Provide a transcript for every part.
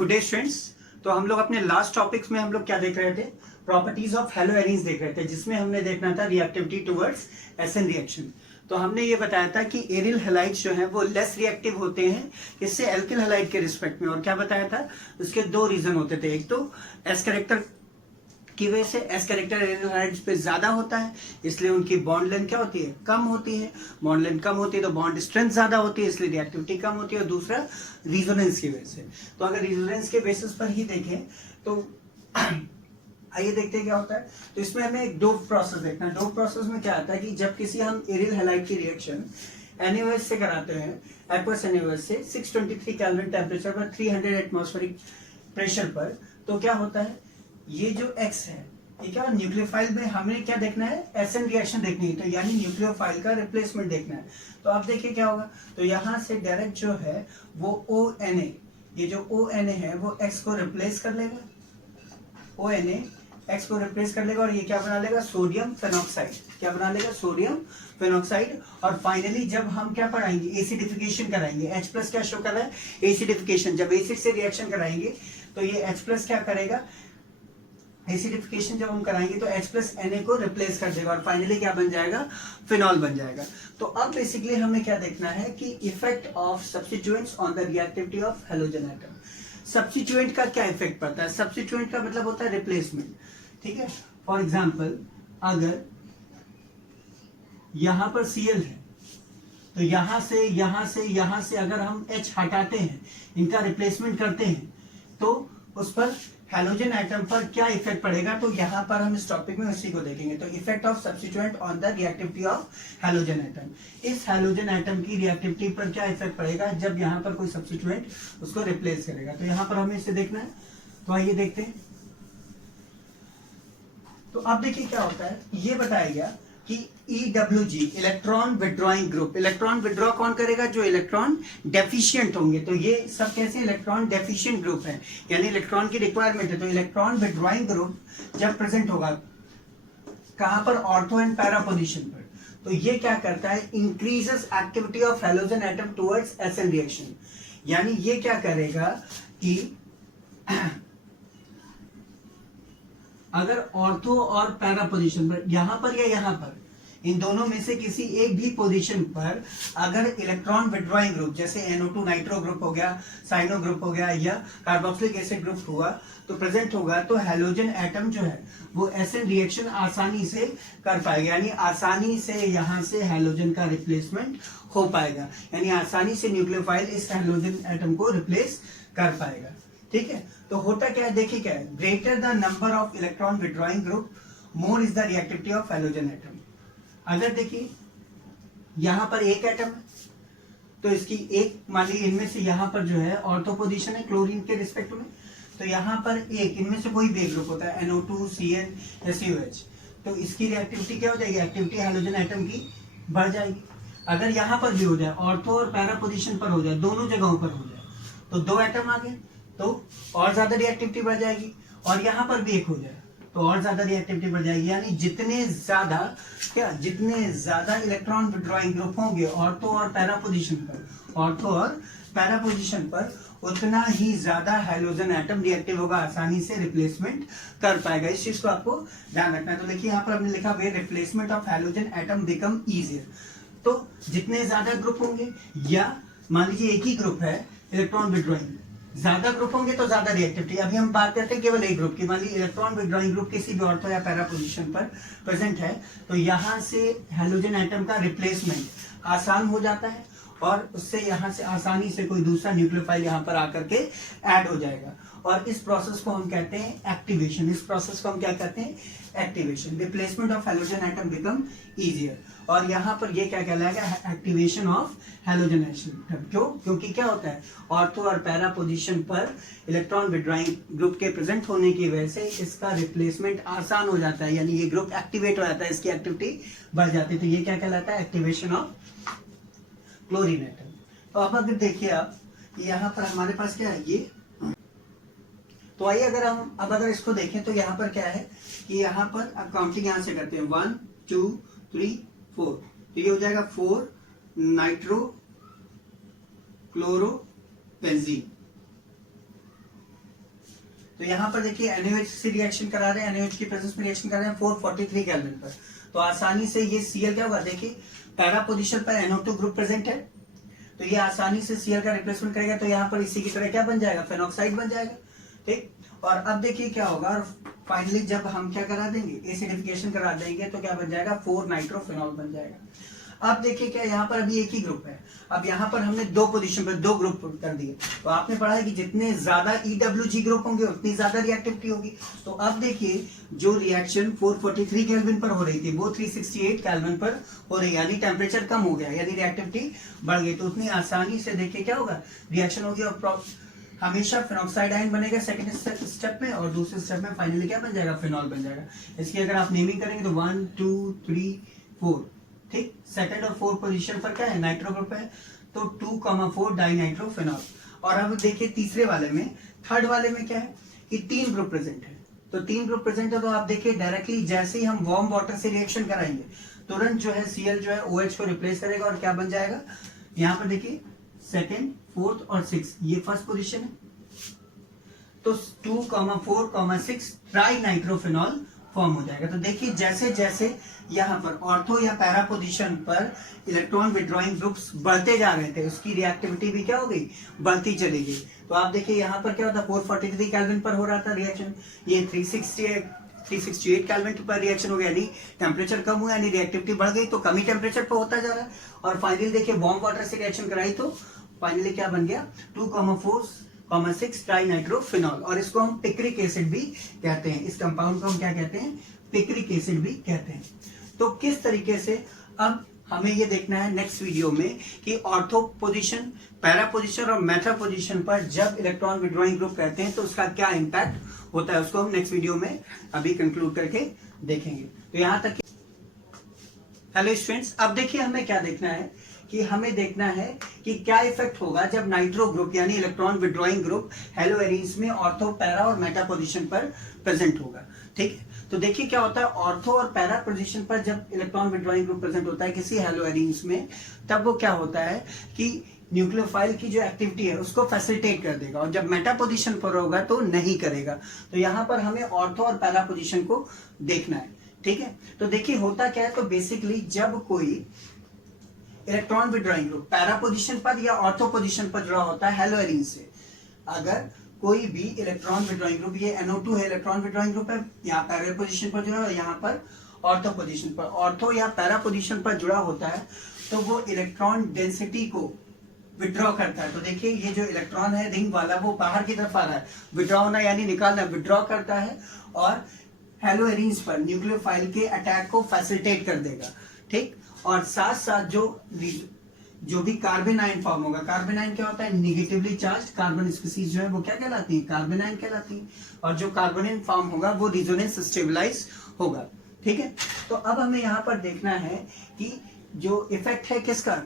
Good day students. तो हम लोग अपने लास्ट टॉपिक्स में हम लोग क्या देख रहे थे, प्रॉपर्टीज ऑफ हेलो एरीन्स देख रहे थे, जिसमें हमने देखना था रिएक्टिविटी टुवर्ड्स एसिड रिएक्शन। तो हमने ये बताया था कि एरिल हैलाइड्स जो है वो लेस रिएक्टिव होते हैं इससे एल्किल हैलाइड के रिस्पेक्ट में। और क्या बताया था, उसके दो रीजन होते थे। एक तो एस कैरेक्टर की वजह से, एस कैरेक्टर एरिल हैलाइड्स पे ज्यादा होता है इसलिए उनकी बॉन्ड लेंथ क्या होती है, कम होती है। बॉन्ड लेंथ कम होती है तो बॉन्ड स्ट्रेंथ ज्यादा होती है इसलिए रिएक्टिविटी कम होती है। और दूसरा रिजोनेंस की वजह से। तो अगर रिजोनेंस के बेसिस पर ही देखें तो आइए देखते हैं क्या होता है। तो इसमें हमें एक डोप प्रोसेस देखना है। डोप प्रोसेस में क्या आता है कि जब किसी हम एरिल हैलाइड की रिएक्शन NaOH से कराते हैं, एक्वस NaOH से 623 केल्विन टेम्परेचर पर 300 एटमॉस्फेरिक प्रेशर पर, तो क्या होता है, ये जो X है ये क्या, न्यूक्लियोफाइल में हमें क्या देखना है, एसएन रिएक्शन देखनी है, तो यानी न्यूक्लियोफाइल का रिप्लेसमेंट देखना है। तो आप देखिए क्या होगा, तो यहां से डायरेक्ट जो है वो ONA, ये जो ONA है वो X को रिप्लेस कर लेगा, ONA X को रिप्लेस कर लेगा और ये क्या बना लेगा, सोडियम फेनॉक्साइड। क्या बना लेगा, सोडियम फेनॉक्साइड। और फाइनली जब हम क्या पढ़ाएंगे, एसिडिफिकेशन कराएंगे, H प्लस क्या शो कर रहा है, एसिडिफिकेशन। जब एसिड से रिएक्शन कराएंगे तो ये H प्लस क्या करेगा, एसिडिफिकेशन जब हम कराएंगे तो H प्लस Na को रिप्लेस कर देगा और फाइनली क्या बन जाएगा, फिनॉल बन जाएगा। तो अब बेसिकली हमें क्या देखना है कि effect of substituents on the reactivity of halogen atom. Substituent का क्या इफेक्ट पड़ता है, सब्स्टिट्यूएंट का मतलब होता है रिप्लेसमेंट। ठीक है, फॉर एग्जाम्पल अगर यहां पर Cl है तो यहां से अगर हम H हटाते हैं, इनका रिप्लेसमेंट करते हैं, तो उस पर हैलोजन एटम पर क्या इफेक्ट पड़ेगा, तो यहां पर हम इस टॉपिक में उसी को देखेंगे। तो effect of substituent on the reactivity of halogen atom. इस हैलोजन एटम की रिएक्टिविटी पर क्या इफेक्ट पड़ेगा जब यहां पर कोई सब्स्टिट्यूएंट उसको रिप्लेस करेगा। तो यहां पर हमें इसे देखना है, तो आइए देखते हैं। तो अब देखिए क्या होता है, ये बताया गया कि EWG electron withdrawing group, electron withdraw कौन करेगा, जो इलेक्ट्रॉन डेफिशिएंट होंगे। तो ये सब कैसे इलेक्ट्रॉन डेफिशिएंट ग्रुप है, यानी इलेक्ट्रॉन की रिक्वायरमेंट है। तो इलेक्ट्रॉन विड्रॉइंग ग्रुप जब प्रेजेंट होगा कहां पर, ऑर्थो एंड पैरा पोजीशन पर, तो ये क्या करता है, increases activity of halogen atom towards acid reaction. यानी ये क्या करेगा कि अगर ऑर्थो और पैरा पोजीशन पर, यहां पर या यहां पर, इन दोनों में से किसी एक भी पोजीशन पर अगर इलेक्ट्रॉन विड्रॉइंग ग्रुप जैसे NO2 नाइट्रो ग्रुप हो गया, साइनो ग्रुप हो गया या कार्बोक्सिलिक एसिड ग्रुप हुआ तो प्रेजेंट होगा, तो हैलोजन एटम जो है वो एसिड रिएक्शन आसानी से कर पाएगा। यानी आसानी से यहां से हैलोजन का रिप्लेसमेंट हो पाएगा, यानी आसानी से न्यूक्लियोफाइल इस हैलोजन एटम को रिप्लेस कर पाएगा। ठीक है, तो होता क्या है, देखिए क्या है, greater the number of electron withdrawing group more is the reactivity of halogen atom. अगर देखिए यहां पर एक एटम है तो इसकी एक, मान लीजिए इनमें से यहां पर जो है ऑर्थो पोजीशन है क्लोरीन के रिस्पेक्ट में, तो यहां पर एक, इनमें से कोई भी ग्रुप होता है NO2 CN या COH, तो इसकी रिएक्टिविटी क्या हो जाएगी, एक्टिविटी हैलोजन एटम की बढ़ जाएगी। अगर यहां पर भी हो जाए, ऑर्थो और पैरा पोजीशन पर हो जाए, दोनों जगहों पर हो जाए, तो दो एटम आ गए तो और ज्यादा रिएक्टिविटी बढ़ जाएगी। और यहां पर भी एक हो जाए तो और ज्यादा रिएक्टिविटी बढ़ जाएगी। यानी जितने ज्यादा इलेक्ट्रॉन विड्रॉइंग ग्रुप होंगे ऑर्थो और पैरा पोजीशन पर, उतना ही ज्यादा हैलोजन एटम रिएक्टिव होगा, आसानी से रिप्लेसमेंट कर पाएगा। इस चीज को आपको ध्यान रखना है। तो देखिए यहाँ पर हमने लिखा हुआ है replacement of halogen atom become easier. तो जितने ज्यादा ग्रुप होंगे, या मान लीजिए एक ही ग्रुप है इलेक्ट्रॉन विड्रॉइंग, ज्यादा ग्रुप होंगे तो ज्यादा रिएक्टिविटी। अभी हम बात करते हैं केवल एक ग्रुप की, मान लीजिए इलेक्ट्रॉन विड्रॉइंग ग्रुप किसी भी ऑर्थो या पैरा पोजीशन पर प्रेजेंट है, तो यहां से हैलोजन एटम का रिप्लेसमेंट आसान हो जाता है और उससे यहां से आसानी से कोई दूसरा न्यूक्लियोफाइल यहां पर आकर के ऐड हो जाएगा। और इस प्रोसेस को हम कहते हैं एक्टिवेशन। इस प्रोसेस को हम क्या कहते हैं, activation. Replacement of halogen atom become easier. और यहाँ पर ये क्या कहलाएगा, एक्टिवेशन ऑफ हैलोजन एटम। क्यों, क्योंकि क्या होता है, ऑर्थो और पैरा पोजीशन पर इलेक्ट्रॉन विड्रॉइंग ग्रुप के प्रेजेंट होने की वजह से इसका रिप्लेसमेंट आसान हो जाता है, यानी ये ग्रुप एक्टिवेट हो जाता है, इसकी एक्टिविटी बढ़ जाती है। तो ये क्या कहलाता है, एक्टिवेशन ऑफ क्लोरीन एटम। तो अब अगर देखिए आप यहाँ पर हमारे पास क्या है, ये, तो आइए अगर हम अगर इसको देखें तो यहाँ पर क्या है कि यहाँ पर अब काउंटिंग यहाँ से करते हैं 1 2 3 4, तो ये हो जाएगा 4 नाइट्रो क्लोरो बेंजीन। तो यहाँ पर देखिए NaOH से रिएक्शन करा रहे हैं, NaOH की प्रेजेंस में रिएक्शन कर रहे हैं 443 केल्विन पर। तो आसानी से ये Cl क्या होगा, देखिए पैरा पोजीशन पर NO2 ग्रुप प्रेजेंट है, तो ये आसानी से Cl का रिप्लेसमेंट करेगा, तो यहाँ पर इसी की तरह क्या बन जाएगा, फेनॉक्साइड बन जाएगा। ठीक, और अब देखिए क्या होगा, और फाइनली जब हम क्या करा देंगे, एसिडिफिकेशन करा देंगे, तो क्या बन जाएगा, 4 नाइट्रोफेनॉल बन जाएगा। अब देखिए क्या यहाँ पर अभी एक ही ग्रुप है, अब यहाँ पर हमने दो पोजीशन पर दो ग्रुप कर दिए। तो आपने पढ़ा है कि जितने ज्यादा EWG ग्रुप होंगे उतनी ज्यादा रिएक्टिविटी होगी। तो अब देखिए जो रिएक्शन 443 केल्विन पर हो रही थी वो 368 केल्विन पर हो रही है, यानी टेम्परेचर कम हो गया, यानी रिएक्टिविटी बढ़ गई। तो उतनी आसानी से देखिए क्या होगा, रिएक्शन होगी और हमेशा फिनॉक्साइड आयन बनेगा सेकंड स्टेप में, और दूसरे स्टेप में फाइनली क्या बन जाएगा, फिनॉल बन जाएगा। इसकी अगर आप नेमिंग करेंगे तो 1 2 3 4, ठीक, सेकंड और फोर्थ पोजीशन पर क्या है, नाइट्रो ग्रुप है, तो 2,4 डाइनाइट्रोफेनॉल। और अब देखिए तीसरे वाले में, थर्ड वाले में क्या है कि 3 ग्रुप प्रेजेंट है। तो 3 ग्रुप प्रेजेंट है, तो आप देखिए डायरेक्टली जैसे ही हम वार्म वाटर से रिएक्शन कराएंगे तुरंत जो है Cl जो है OH को रिप्लेस करेगा, और क्या बन जाएगा, यहाँ पर देखिए सेकेंड, फोर्थ और 6, ये फर्स्ट पोजीशन है, तो 2,4,6 ट्राई नाइट्रोफेनॉल फॉर्म हो जाएगा। तो देखिए जैसे जैसे यहाँ पर ऑर्थो या पैरा पोजीशन पर इलेक्ट्रॉन विड्रॉइंग ग्रुप्स बढ़ते जा रहे थे, उसकी रिएक्टिविटी भी क्या हो गई, बढ़ती चली गई। तो आप देखिए यहाँ पर क्या होता है, 443 केल्विन पर हो रहा था रिएक्शन, ये 368 केल्विन पर रिएक्शन हो गया, यानी टेम्परेचर कम हुआ, यानी रिएक्टिविटी बढ़ गई, तो कम ही टेम्परेचर पर होता जा रहा है। और फाइनली देखिए वार्म वाटर से रिएक्शन कराई तो फाइनली क्या बन गया, 2,4,6 ट्राइनाइट्रोफेनॉल, और इसको हम पिक्रिक एसिड भी कहते हैं। इस कंपाउंड को हम क्या कहते हैं, पिक्रिक एसिड भी कहते हैं। तो किस तरीके से, अब हमें ये देखना है नेक्स्ट वीडियो में कि ऑर्थो पोजीशन, पैरा पोजीशन और मेथा पोजीशन पर जब इलेक्ट्रॉन विड्रॉइंग ग्रुप कहते हैं तो उसका क्या इंपैक्ट होता है, उसको हम नेक्स्ट वीडियो में अभी कंक्लूड करके देखेंगे। तो यहां तक, हेलो स्टूडेंट्स, अब देखिए हमें क्या देखना है कि हमें देखना है कि क्या इफेक्ट होगा जब नाइट्रो ग्रुप यानी इलेक्ट्रॉन विड्रॉइंग ग्रुप हेलोएरीन्स में ऑर्थो, पैरा और मेटा पोजीशन पर प्रेजेंट होगा। ठीक है, तो देखिए क्या होता है, ऑर्थो और पैरा पोजीशन पर जब इलेक्ट्रॉन विड्रॉइंग ग्रुप प्रेजेंट होता है किसी हेलोएरीन्स में, तब वो क्या होता है कि न्यूक्लियोफाइल की जो एक्टिविटी है उसको फैसिलिटेट कर देगा, और जब मेटा पोजीशन पर होगा तो नहीं करेगा। तो यहाँ पर हमें ऑर्थो और पैरा पोजीशन को देखना है। ठीक है, तो देखिए होता क्या है, तो बेसिकली जब कोई electron withdrawing group para position पर या ऑर्थो पोजीशन पर जुड़ा होता है हेलोएरीन से, अगर कोई भी इलेक्ट्रॉन विड्रॉइंग ग्रुप, ये NO2 है, इलेक्ट्रॉन विड्रॉइंग ग्रुप है, यहाँ पैरा पोजीशन पर जुड़ा है, यहाँ पर ऑर्थो पोजीशन पर, ऑर्थो या पैरा पोजीशन पर जुड़ा होता है, तो वो इलेक्ट्रॉन डेंसिटी को विड्रॉ करता है। तो देखिए ये जो इलेक्ट्रॉन है रिंग वाला, वो बाहर की तरफ आ रहा है, विड्रॉ होना यानी निकालना, विड्रॉ करता है और हेलोएरीन्स पर न्यूक्लियोफाइल के अटैक को फैसिलिटेट कर देगा। ठीक, और साथ साथ जो भी कार्बन आयन फॉर्म होगा, कार्बन आयन क्या होता है, निगेटिवली चार्ज कार्बन स्पीसीज जो है वो क्या कहलाती है, कार्बन आयन कहलाती है, और जो कार्बन आयन फॉर्म होगा वो रिजोनेंस स्टेबलाइज होगा। ठीक है, तो अब हमें यहाँ पर देखना है कि जो इफेक्ट है किसका,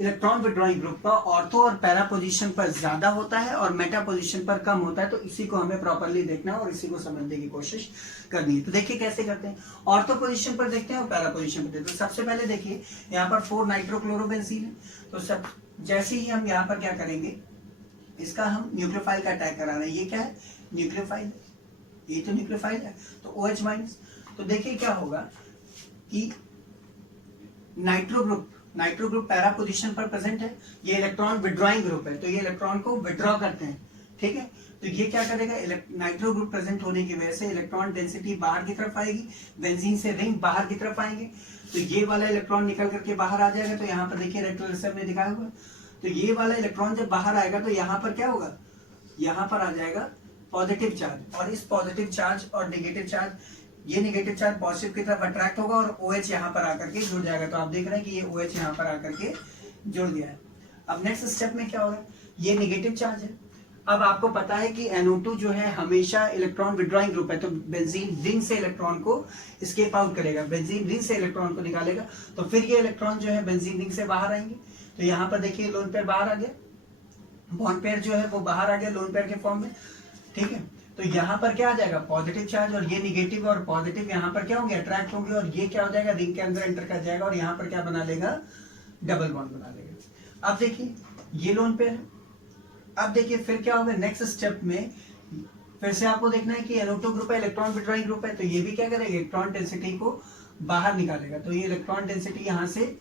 इलेक्ट्रॉन विड्रॉइंग ग्रुप का ऑर्थो और पैरा पोजीशन पर ज्यादा होता है और मेटा पोजीशन पर कम होता है। तो इसी को हमें प्रॉपर्ली देखना है और इसी को समझने की कोशिश करनी है। तो देखिए कैसे करते हैं, ऑर्थो पोजीशन पर देखते हैं और पैरा पोजीशन पर देखते हैं। तो सबसे पहले देखिए यहाँ पर 4 नाइट्रोक्लोरोबेंजीन है, तो सब जैसे ही हम यहाँ पर क्या करेंगे, इसका हम न्यूक्लियोफाइल का अटैक करा रहे हैं। ये क्या है, न्यूक्लियोफाइल, ये तो न्यूक्लियोफाइल है, तो OH माइनस। तो देखिए क्या होगा कि नाइट्रो ग्रुप पैरा पोजीशन पर प्रेजेंट है, ये इलेक्ट्रॉन विड्रॉइंग ग्रुप है, तो ये इलेक्ट्रॉन को विड्रॉ करते हैं। ठीक है, तो ये क्या करेगा, नाइट्रो ग्रुप प्रेजेंट होने की वजह से इलेक्ट्रॉन डेंसिटी बाहर की तरफ आएगी, बेंजीन से रिंग बाहर की तरफ आएंगे, तो ये वाला इलेक्ट्रॉन निकल करके बाहर आ जाएगा। तो यहाँ पर देखिए रेड कलर से हमने दिखाया हुआ, तो ये वाला इलेक्ट्रॉन जब बाहर आएगा तो यहाँ पर क्या होगा, यहाँ पर आ जाएगा पॉजिटिव चार्ज, और इस पॉजिटिव चार्ज और नेगेटिव चार्ज, ये नेगेटिव चार्ज पॉजिटिव की तरफ अट्रैक्ट होगा और OH यहाँ पर आकर के जुड़ जाएगा। तो आप देख रहे हैं कि ये OH यहाँ पर आकर के जुड़ गया है। अब नेक्स्ट स्टेप में क्या होगा, ये नेगेटिव चार्ज है। अब आपको पता है कि NO2 जो है हमेशा इलेक्ट्रॉन विड्रॉइंग ग्रुप है, तो बेंजीन रिंग से इलेक्ट्रॉन को एस्केप आउट करेगा, बेंजीन रिंग से इलेक्ट्रॉन को निकालेगा, तो फिर ये इलेक्ट्रॉन जो है बेंजीन रिंग से बाहर आएंगे। तो यहाँ पर देखिए लोन पेयर बाहर आ गया, बॉन्ड पेयर जो है वो बाहर आ गया लोन पेयर के फॉर्म में। ठीक है, तो यहाँ पर क्या आ जाएगा, पॉजिटिव चार्ज, और ये निगेटिव और पॉजिटिव यहाँ पर क्या होंगे, अट्रैक्ट होंगे, और ये क्या हो जाएगा, रिंग के अंदर एंटर कर जाएगा और यहाँ पर क्या बना लेगा, डबल बॉन्ड बना लेगा। अब देखिए ये लोन पेयर है। अब देखिए फिर क्या होगा नेक्स्ट स्टेप में फिर से आपको देखना है कि NO2 ग्रुप है, इलेक्ट्रॉन विड्रॉइंग ग्रुप है, तो ये भी क्या करेगा, इलेक्ट्रॉन डेंसिटी को बाहर निकालेगा। तो ये इलेक्ट्रॉन डेंसिटी यहां से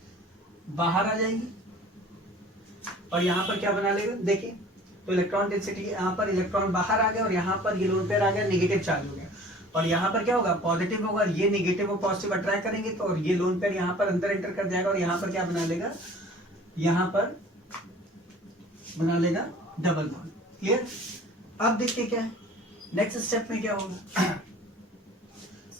बाहर आ जाएगी और यहाँ पर क्या बना लेगा, देखिए तो इलेक्ट्रॉन डेंसिटी यहाँ पर इलेक्ट्रॉन बाहर आ गया और यहाँ पर ये लोन पेयर आ गया, नेगेटिव चार्ज हो गया और यहाँ पर क्या होगा, पॉजिटिव होगा, ये नेगेटिव और पॉजिटिव अट्रैक्ट करेंगे तो और ये लोन पेयर यहाँ पर अंदर एंटर कर जाएगा और यहाँ पर क्या बना लेगा, यहाँ पर बना लेगा डबल बॉन्ड। क्लियर। अब देखिए क्या है नेक्स्ट स्टेप में क्या होगा,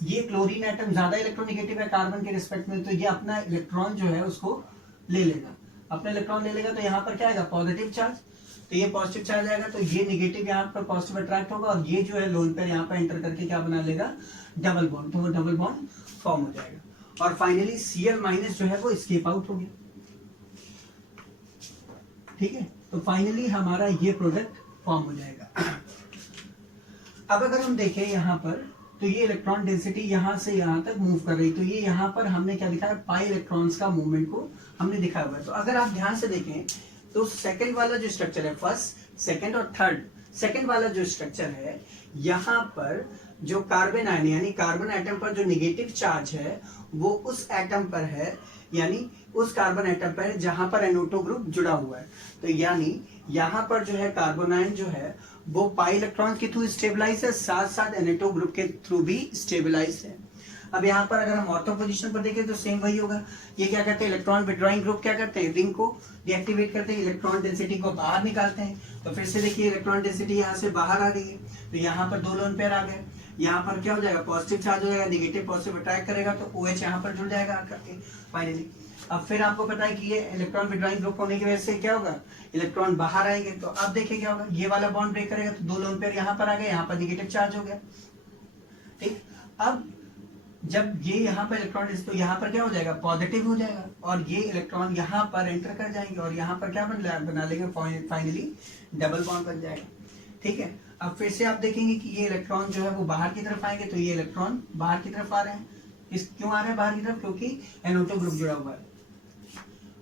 ये क्लोरीन एटम ज्यादा इलेक्ट्रोनेगेटिव है कार्बन के रिस्पेक्ट में, तो ये अपना इलेक्ट्रॉन जो है उसको ले लेगा, अपना इलेक्ट्रॉन ले लेगा, तो यहाँ पर क्या आएगा, पॉजिटिव चार्ज, तो ये पॉजिटिव चार्ज आएगा तो ये नेगेटिव यहाँ पर पॉजिटिव अट्रैक्ट होगा और ये जो है लोन पेयर यहाँ पर एंटर करके क्या बना लेगा, डबल बॉन्ड, तो वो डबल बॉन्ड फॉर्म हो जाएगा और फाइनली Cl माइनस जो है वो एस्केप आउट हो गया। ठीक है, तो फाइनली हमारा ये प्रोडक्ट फॉर्म हो जाएगा। अब अगर हम देखें यहाँ पर तो ये इलेक्ट्रॉन डेंसिटी यहाँ से यहाँ तक मूव कर रही, तो ये यहाँ पर हमने क्या दिखाया, पाई इलेक्ट्रॉन्स का मूवमेंट को हमने दिखाया हुआ है। तो अगर आप ध्यान से देखें तो सेकंड वाला जो स्ट्रक्चर है, फर्स्ट सेकंड और थर्ड, सेकंड वाला जो स्ट्रक्चर है यहाँ पर जो कार्बन आयन यानी कार्बन एटम पर जो नेगेटिव चार्ज है वो उस एटम पर है, यानी उस कार्बन एटम पर है जहां पर NO2 ग्रुप जुड़ा हुआ है। तो यानी यहाँ पर जो है कार्बन आयन जो है वो पाई इलेक्ट्रॉन के थ्रू स्टेबलाइज है, साथ साथ NO2 ग्रुप के थ्रू भी स्टेबलाइज है। अब यहाँ पर अगर हम ऑर्थो पोजीशन पर देखें तो सेम वही होगा, ये क्या करते हैं, इलेक्ट्रॉन विड्रॉइंग ग्रुप क्या करते हैं, रिंग को डीएक्टिवेट करते हैं, इलेक्ट्रॉन डेंसिटी को बाहर निकालते हैं। तो फिर से देखिए इलेक्ट्रॉन डेंसिटी यहाँ से बाहर आ गई है, तो यहाँ पर दो लोन पेयर आ गए, यहाँ पर क्या हो जाएगा, पॉजिटिव चार्ज हो जाएगा, नेगेटिव पॉजिटिव अट्रैक्ट करेगा तो OH यहाँ पर जुड़ जाएगा करके फाइनली। अब फिर आपको पता है कि ये इलेक्ट्रॉन विड्रॉइंग ग्रुप होने की वजह से क्या होगा, इलेक्ट्रॉन बाहर आएंगे, तो अब देखिए क्या होगा, ये वाला बॉन्ड ब्रेक करेगा तो दो लोन पेयर यहाँ पर आ गए, यहाँ पर नेगेटिव चार्ज हो गया। ठीक, अब जब ये यहाँ पर इलेक्ट्रॉन तो यहाँ पर क्या हो जाएगा, पॉजिटिव हो जाएगा और ये इलेक्ट्रॉन यहाँ पर एंटर कर जाएंगे और यहाँ पर क्या बना लेंगे, फाइनली डबल बॉन्ड बन जाएगा। ठीक है, अब फिर से आप देखेंगे कि ये इलेक्ट्रॉन जो है वो बाहर की तरफ आएंगे, तो ये इलेक्ट्रॉन बाहर की तरफ आ रहे हैं, इस क्यों आ रहे हैं बाहर की तरफ, क्योंकि NO2 ग्रुप जुड़ा हुआ है।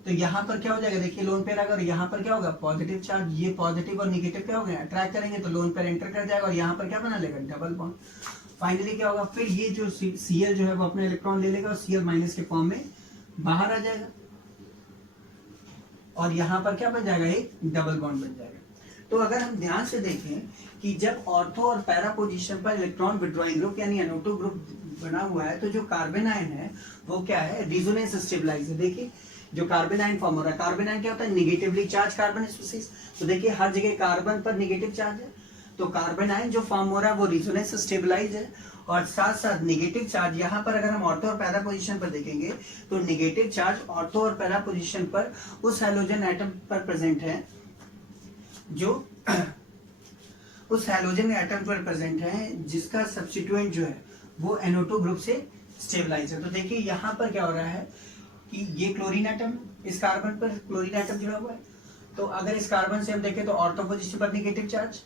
तो यहाँ पर क्या हो जाएगा, देखिए लोन पेयर अगर यहाँ पर क्या होगा, पॉजिटिव चार्ज, ये पॉजिटिव और नेगेटिव क्या हो गए, अट्रैक्ट करेंगे तो लोन पेयर एंटर कर जाएगा और यहाँ पर क्या बना लेगा, डबल बॉन्ड। फाइनली क्या होगा, फिर ये जो Cl जो है वो अपने इलेक्ट्रॉन ले लेगा और Cl माइनस के फॉर्म में बाहर आ जाएगा और यहाँ पर क्या बन जाएगा, एक डबल बॉन्ड बन जाएगा। तो अगर हम ध्यान से देखें कि जब ऑर्थो और पैरा पोजीशन पर इलेक्ट्रॉन विड्रॉइंग ग्रुप यानी NO2 ग्रुप बना हुआ है, तो जो कार्बन आयन है वो क्या है, रेजोनेंस स्टेबलाइज है। देखिए जो कार्बन आयन फॉर्म हो रहा है, कार्बन आयन क्या होता है, नेगेटिवली चार्ज कार्बन स्पीशीज, तो देखिए हर जगह कार्बन पर नेगेटिव चार्ज है, तो कार्बन आयन जो फॉर्म हो रहा है वो रेजोनेंस स्टेबलाइज है और साथ साथ नेगेटिव चार्ज यहाँ पर अगर हम ऑर्थो और पैरा पोजीशन पर देखेंगे तो नेगेटिव चार्ज ऑर्थो और पैरा पोजीशन पर उस हैलोजन एटम पर प्रेजेंट है जो उस हैलोजन एटम पर प्रेजेंट है जिसका सब्स्टिट्यूएंट जो है वो NO2 ग्रुप से स्टेबलाइज है। तो देखिए यहाँ पर क्या हो रहा है कि ये क्लोरीन एटम, इस कार्बन पर क्लोरीन एटम जुड़ा हुआ है, तो अगर इस कार्बन से हम देखें तो ऑर्थो पोजीशन पर नेगेटिव चार्ज,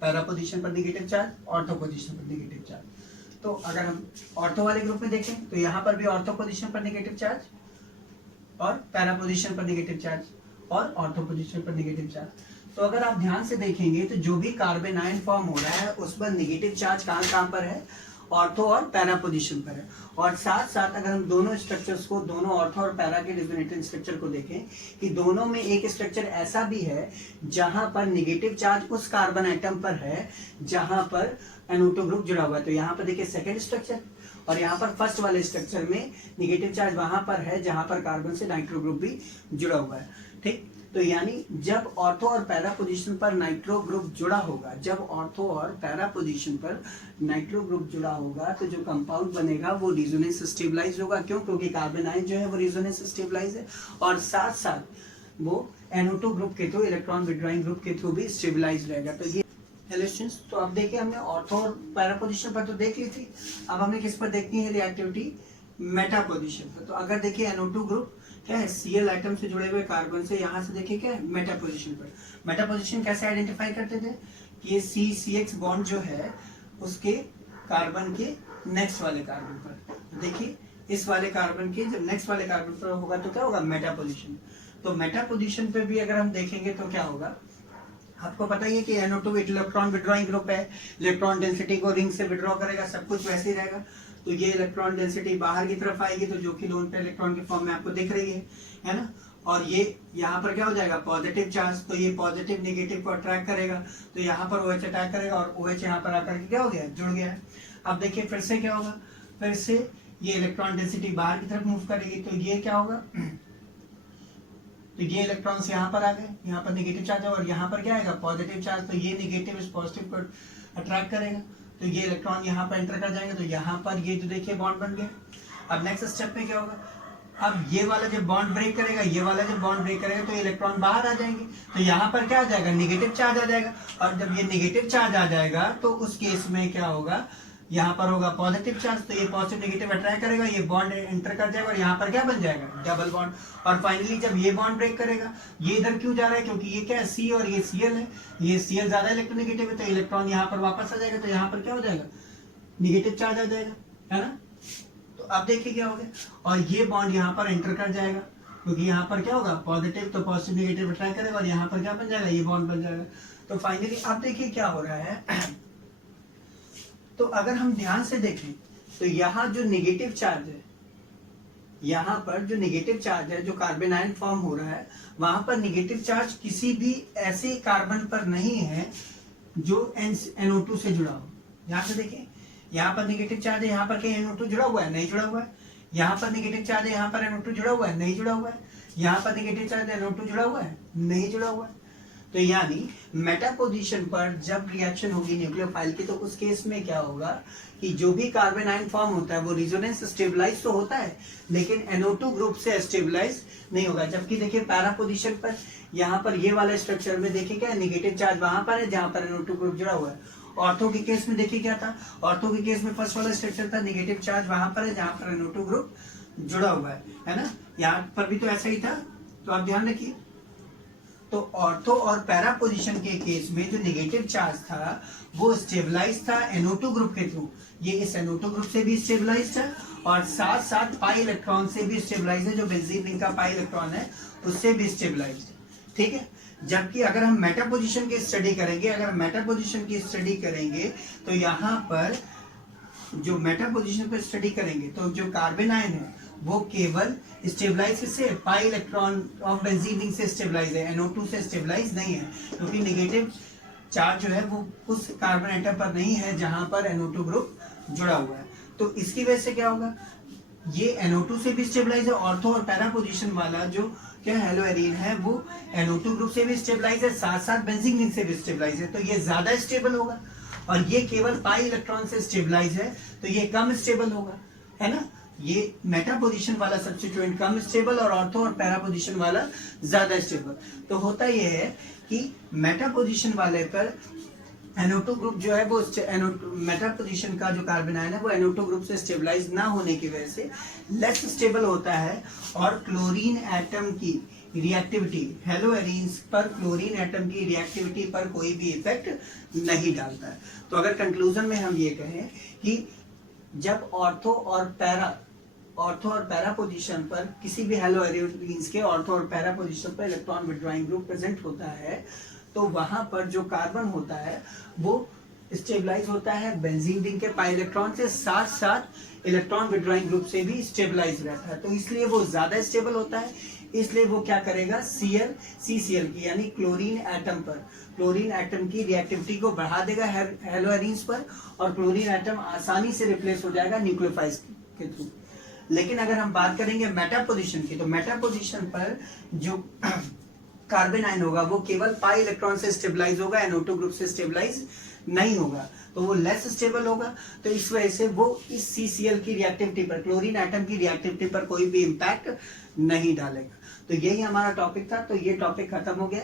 पैरा पोजीशन पर नेगेटिव चार्ज, ऑर्थो पोजीशन पर नेगेटिव चार्ज। तो अगर हम ऑर्थो वाले ग्रुप में देखें तो यहाँ पर भी ऑर्थो पोजीशन पर नेगेटिव चार्ज और पैरा पोजीशन पर नेगेटिव चार्ज और ऑर्थो पोजीशन पर नेगेटिव चार्ज। तो अगर आप ध्यान से देखेंगे तो जो भी कार्बन आयन फॉर्म हो रहा है उस पर नेगेटिव चार्ज कहाँ पर है, ऑर्थो और पैरा पोजीशन पर है। और साथ साथ अगर हम दोनों स्ट्रक्चर्स को, दोनों ऑर्थो और पैरा के रेजोनेटिंग स्ट्रक्चर को देखें कि दोनों में एक स्ट्रक्चर ऐसा भी है जहां पर नेगेटिव चार्ज उस कार्बन एटम पर है जहां पर NO2 ग्रुप जुड़ा हुआ है। तो यहाँ पर देखिए सेकेंड स्ट्रक्चर और यहाँ पर फर्स्ट वाले स्ट्रक्चर में नेगेटिव चार्ज वहां पर है जहां पर कार्बन से नाइट्रो ग्रुप भी जुड़ा हुआ है। ठीक, तो यानी जब ऑर्थो और पैरा पोजीशन पर नाइट्रो ग्रुप जुड़ा होगा, जब ऑर्थो और पैरा पोजीशन पर नाइट्रो ग्रुप जुड़ा होगा तो जो कंपाउंड बनेगा वो रेजोनेंस स्टेबलाइज होगा। क्यों? क्योंकि कार्बन आयन जो है वो रेजोनेंस स्टेबलाइज है और साथ साथ वो NO2 ग्रुप के थ्रू, इलेक्ट्रॉन विड्रॉइंग ग्रुप के थ्रू भी स्टेबलाइज रहेगा। तो ये रिलेशंस, तो अब देखिए हमने ऑर्थो और पैरा पोजीशन पर तो देख ली थी, अब हमने किस पर देखनी है रिएक्टिविटी, मेटा पोजीशन पर। तो अगर देखिए NO2 ग्रुप क्या है, Cl आइटम से जुड़े हुए कार्बन से, यहाँ से देखिए क्या है, मेटा पोजीशन पर। मेटा पोजीशन कैसे आइडेंटिफाई करते थे कि ये CCX बॉन्ड जो है उसके कार्बन के नेक्स्ट वाले कार्बन पर, देखिए इस वाले कार्बन के जब नेक्स्ट वाले कार्बन पर होगा तो क्या होगा, मेटा पोजीशन। तो मेटा पोजीशन पे भी अगर हम देखेंगे तो क्या होगा, आपको पता ही है कि NO2 इलेक्ट्रॉन विड्रॉइंग ग्रुप है, इलेक्ट्रॉन डेंसिटी को रिंग से विड्रॉ करेगा, सब कुछ वैसे ही रहेगा। तो ये इलेक्ट्रॉन डेंसिटी बाहर की तरफ आएगी, तो जो कि लोन पे इलेक्ट्रॉन के फॉर्म में आपको दिख रही है ना। और ये यहाँ पर क्या हो जाएगा, पॉजिटिव चार्ज, तो ये पॉजिटिव नेगेटिव को अट्रैक्ट करेगा, तो यहाँ पर OH अटैक करेगा और OH यहाँ पर आकर के क्या हो गया, जुड़ गया है। अब देखिए फिर से क्या होगा, फिर से ये इलेक्ट्रॉन डेंसिटी बाहर की तरफ मूव करेगी, तो ये क्या होगा, तो ये इलेक्ट्रॉन्स यहाँ पर आ गए, यहाँ पर नेगेटिव चार्ज है और यहाँ पर क्या आएगा, पॉजिटिव चार्ज, तो ये नेगेटिव इस पॉजिटिव को अट्रैक्ट करेगा, तो ये इलेक्ट्रॉन यहाँ पर एंटर कर जाएंगे, तो यहाँ पर ये जो देखिए बॉन्ड बन गया। अब नेक्स्ट स्टेप में क्या होगा, अब ये वाला जब बॉन्ड ब्रेक करेगा, ये वाला जब बॉन्ड ब्रेक करेगा, तो इलेक्ट्रॉन बाहर आ जाएंगे, तो यहाँ पर क्या आ जाएगा, नेगेटिव चार्ज आ जाएगा। और जब ये नेगेटिव चार्ज आ जाएगा तो उस केस में क्या होगा, यहाँ पर होगा पॉजिटिव चार्ज, तो ये पॉजिटिव नेगेटिव अट्रैक्ट करेगा, ये बॉन्ड एंटर कर जाएगा और यहाँ पर क्या बन जाएगा, डबल बॉन्ड। और फाइनली जब ये बॉन्ड ब्रेक करेगा, ये इधर क्यों जा रहा है, क्योंकि ये क्या है, C और ये Cl है, ये Cl ज्यादा इलेक्ट्रोनेगेटिव है, तो इलेक्ट्रॉन यहाँ पर वापस आ जाएगा, तो यहाँ पर क्या हो जाएगा, निगेटिव चार्ज आ जाएगा, है ना। तो अब देखिए क्या हो गया, और ये बॉन्ड यहाँ पर एंटर कर जाएगा, क्योंकि यहाँ पर क्या होगा, पॉजिटिव, तो पॉजिटिव नेगेटिव अट्रैक्ट करेगा और यहाँ पर क्या बन जाएगा, ये बॉन्ड बन जाएगा। तो फाइनली अब देखिए क्या हो रहा है, तो अगर हम ध्यान से देखें तो यहाँ जो नेगेटिव चार्ज है, यहाँ पर जो नेगेटिव चार्ज है, जो कार्बन आयन फॉर्म हो रहा है, वहां पर नेगेटिव चार्ज किसी भी ऐसे कार्बन पर नहीं है जो NO2 से जुड़ा हो। यहाँ से देखिए, यहाँ पर नेगेटिव चार्ज है, यहाँ पर क्या NO2 जुड़ा हुआ है, नहीं जुड़ा हुआ है। यहाँ पर नेगेटिव चार्ज है, यहाँ पर NO2 जुड़ा हुआ है, नहीं जुड़ा हुआ है। यहाँ पर नेगेटिव चार्ज है, NO2 जुड़ा हुआ है, नहीं जुड़ा हुआ है। तो यानी मेटा पोजीशन पर जब रिएक्शन होगी न्यूक्लियोफाइल की, तो उस केस में क्या होगा कि जो भी कार्बन आयन फॉर्म होता है वो रेजोनेंस स्टेबलाइज तो होता है, लेकिन NO2 ग्रुप से स्टेबलाइज नहीं होगा। जबकि देखिए पैरा पोजीशन पर, यहाँ पर ये वाला स्ट्रक्चर में देखिए क्या, नेगेटिव चार्ज वहां पर है जहां पर NO2 ग्रुप जुड़ा हुआ है। ऑर्थो के केस में देखिए क्या था, ऑर्थो के केस में फर्स्ट वाला स्ट्रक्चर था, नेगेटिव चार्ज वहां पर है जहां पर NO2 ग्रुप जुड़ा हुआ है ना। यहाँ पर भी तो ऐसा ही था, तो आप ध्यान रखिए। तो ऑर्थो और पैरा पोजीशन के केस में जो नेगेटिव चार्ज था वो स्टेबलाइज था NO2 ग्रुप के थ्रू, ये इस NO2 ग्रुप से भी स्टेबलाइज है और साथ साथ पाई इलेक्ट्रॉन से भी स्टेबलाइज है, जो बेंजीन रिंग का पाई इलेक्ट्रॉन है उससे भी स्टेबलाइज है, ठीक है। जबकि अगर हम मेटा पोजीशन की स्टडी करेंगे, अगर मेटा पोजीशन की स्टडी करेंगे तो यहाँ पर जो मेटा पोजीशन पर स्टडी करेंगे तो जो कार्बन आयन है वो केवल स्टेबलाइज किससे, pi electron of benzene ring से स्टेबलाइज है, NO2 से स्टेबलाइज नहीं है, क्योंकि नेगेटिव चार्ज जो है वो उस कार्बन एटम पर नहीं है जहां पर NO2 ग्रुप जुड़ा हुआ है। तो इसकी वजह से क्या होगा, ये NO2 से भी स्टेबलाइज है, ऑर्थो और पैरा पोजीशन वाला जो क्या हेलो एरीन है वो NO2 ग्रुप से भी स्टेबलाइज है, साथ साथ बेंजीन रिंग से भी स्टेबलाइज है, तो ये ज्यादा स्टेबल होगा। और ये केवल पाई इलेक्ट्रॉन से स्टेबलाइज है, तो ये कम स्टेबल होगा, है ना। ये मेटा पोजीशन वाला सब्स्टिट्यूएंट कम स्टेबल और ऑर्थो और पैरा पोजीशन वाला ज्यादा स्टेबल। तो होता यह है कि मेटा पोजीशन वाले पर NO2 ग्रुप जो है वो मेटा पोजीशन का जो कार्बन आयन है वो NO2 ग्रुप से स्टेबलाइज ना होने की वजह से लेस स्टेबल होता है और क्लोरीन एटम की रिएक्टिविटी, हेलो एरीन्स पर क्लोरीन एटम की रिएक्टिविटी पर कोई भी इफेक्ट नहीं डालता है। तो अगर कंक्लूजन में हम ये कहें कि जब ऑर्थो और पैरा पोजीशन पर किसी भी हेलो एरीन्स के ऑर्थो और पैरा पोजीशन पर इलेक्ट्रॉन विड्रॉइंग ग्रुप प्रेजेंट होता है, तो वहां पर जो कार्बन होता है वो स्टेबलाइज होता है बेंजीन रिंग के पाई इलेक्ट्रॉन से, साथ साथ इलेक्ट्रॉन विड्रॉइंग ग्रुप से भी स्टेबलाइज रहता है। तो इसलिए वो ज्यादा स्टेबल होता है, इसलिए वो क्या करेगा, CCl की यानी क्लोरीन एटम की रिएक्टिविटी को बढ़ा देगा हेलो एरीन्स पर, और क्लोरीन एटम आसानी से रिप्लेस हो जाएगा न्यूक्लियोफाइल्स के थ्रू। लेकिन अगर हम बात करेंगे मेटा पोजीशन की, तो मेटा पोजीशन पर जो कार्बन आयन होगा वो केवल पाई इलेक्ट्रॉन से स्टेबलाइज होगा, NO2 ग्रुप से स्टेबलाइज नहीं होगा, तो वो लेस स्टेबल होगा। तो इस वजह से वो इस CCl की रिएक्टिविटी पर, क्लोरीन एटम की रिएक्टिविटी पर कोई भी इंपैक्ट नहीं डालेगा। तो यही हमारा टॉपिक था, तो ये टॉपिक खत्म हो गया।